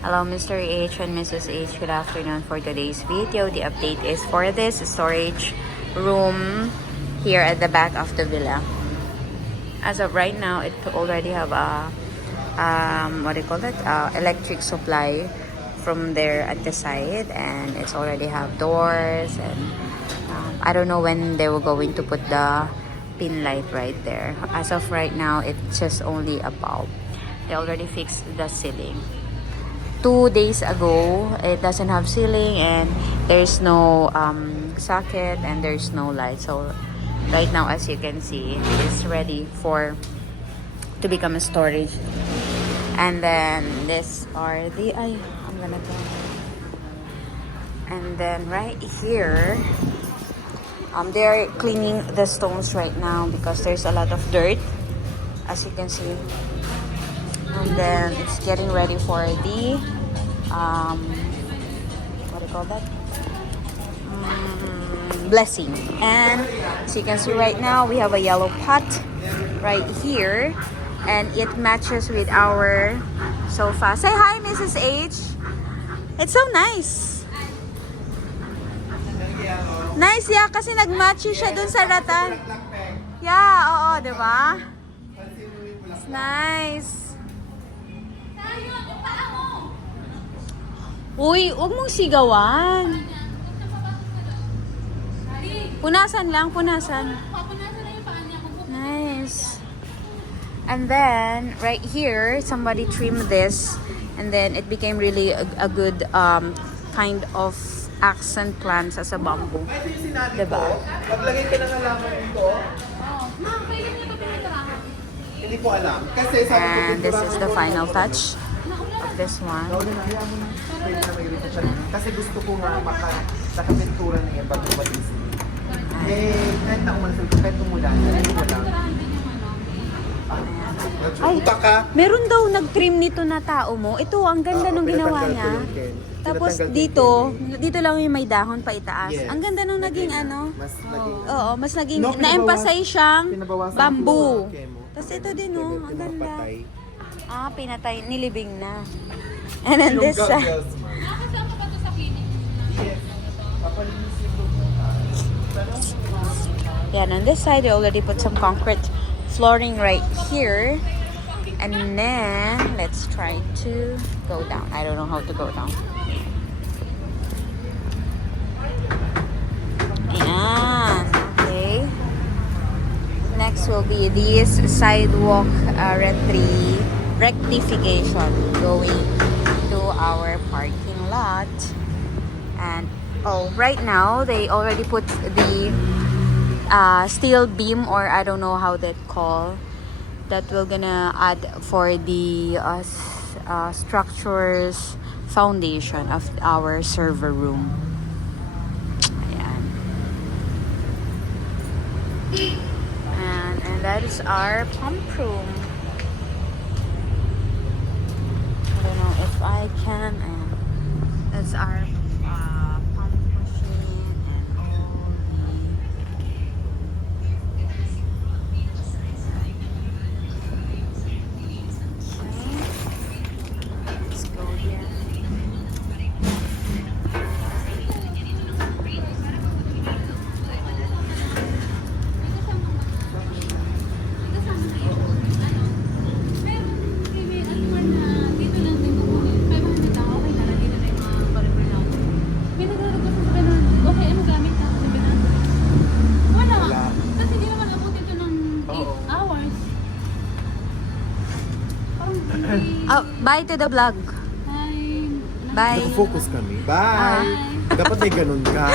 Hello Mr. H and Mrs. H, good afternoon. For today's video, the update is for this storage room here at the back of the villa. As of right now, it already have a what do you call that, electric supply from there at the side, and it's already have doors, and I don't know when they were going to put the pin light right there. As of right now, it's just only a bulb. They already fixed the ceiling. 2 days ago, it doesn't have ceiling and there's no socket and there's no light. So right now, as you can see, it's ready to become a storage. And then these are the I'm gonna go. And then right here, they're cleaning the stones right now because there's a lot of dirt, as you can see. And then it's getting ready for the what do you call that, blessing. And as you can see right now, we have a yellow pot right here, and it matches with our sofa. Say hi, Mrs. H. It's so nice. Nice, yeah, kasi nag-match siya dun sa ratan. Yeah, oo, diba? It's nice. Uy, huwag mong sigawan. Punasan lang, punasan. Nice. And then, right here, somebody trimmed this. And then, it became really a good kind of accent plants as a bamboo. Diba? Maglagay ka ng halaman dito. Hindi ko alam. Kasi And this is the final touch of this one. Kasi gusto ko nga nakapintura na yan bago malisin. Kahit na umalis, kahit umulan, hindi mo lang. Ay, meron daw nag-trim nito na tao mo. Ito, ang ganda nung ginawa niya. Tapos dito lang yung may dahon pa itaas. Yes. Ang ganda nung naging ano. Mas naging... Oo, mas naging No, na-emphasize siyang pinabawasan bamboo. ko, chemo. Tapos ito din, oh, ang ganda. Pinapatay. Pinatay, nilibing na. And then Yung this side. goggles, ma'am. Nakasama ba ito sa clinic? Yes. Papalinisin ko. Yeah, on this side, they already put some concrete flooring right here. And then, let's try to go down. I don't know how to go down. Ayan. Okay. Next will be this sidewalk rectification going to our parking lot. And right now they already put the steel beam, or I don't know how that call, that we're gonna add for the structures foundation of our server room. Ayan. And that is our pump room. I don't know if I can. That's our pump machine and all let's go here. Bye to the vlog. Bye. Focus kami. Bye! Dapat may ganun ka.